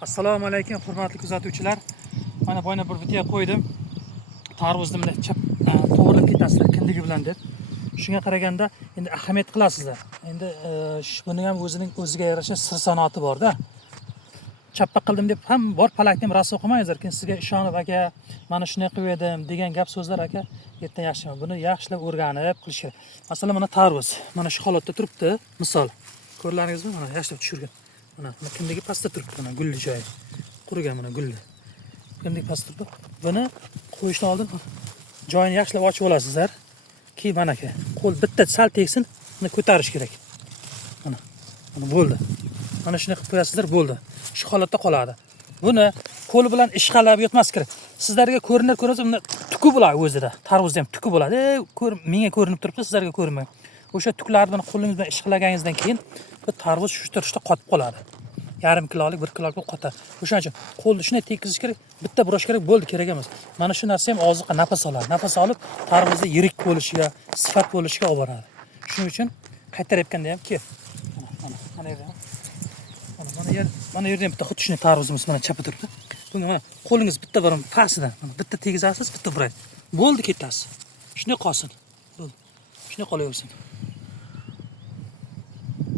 Assalomu alaykum hurmatli kuzatuvchilar. Mana boyna bir video qo'ydim. Tarvuzni bunday chap to'g'rilab ketasizlar kindigi bilan deb. Shunga qaraganda endi ahamiyat qilasizlar. Endi buning ham o'ziga yarasha sir san'ati bor-da. Chappa qildim deb ham bor palakni ham raso qilmangizlar. Keyin sizga ishonib aka, mana shunday qilib edim degan gap so'zlar aka yerdan yaxshi emas. Buni yaxshilab o'rganib qilish kerak. Masalan, mana tarvuz mana shu holatda turibdi. Misol, ko'rlaringizmi? Mana yaxshilab tushirgan. Mana kindigi pastda turibdi, mana gulli joyi. Qurigan mana gulli. Kindigi pastda turibdi. Buni qo'yishdan oldin joyini yaxshilab ochib olasizlar. Keyin mana aka, qo'l bitta sal tegsin, buni ko'tarish kerak. Mana bo'ldi. Mana shuni qilib qo'yasizlar, bo'ldi. Shu holatda qoladi. Buni qo'l bilan ishqalab yotmas kerak. Sizlarga ko'rinsa, bunda tuki bo'ladi o'zida. Tarvuzda ham tuki bo'ladi. Menga ko'rinib turibdi, sizlarga ko'rinmaydi. O'sha tuklarni bilan qo'lingiz bilan ishqalaganingizdan keyin bu tarvuz shu turishda qotib qoladi. Yarim kilolik, 1 kilolik bo'lib qotadi. O'shaning uchun qo'lni shunday tekizish kerak, bitta burash kerak, bo'ldi, kerak emas. Mana shu narsa ham oziqa nafas oladi. Nafas olib tarvuzni yirik bo'lishiga, sifat bo'lishiga olib boradi. Shuning uchun qaytarayotganda ham ke. Mana yerda. Mana yerda ham bitta xuddi shunday tarvuzimiz mana chapib turibdi. Bunga mana qo'lingiz bitta baram pastidan, mana bitta tegizasiz, bitta buraydi. Bo'ldi, ketasiz. Shunday qolsin. Bo'ldi. Shunday qolaversin.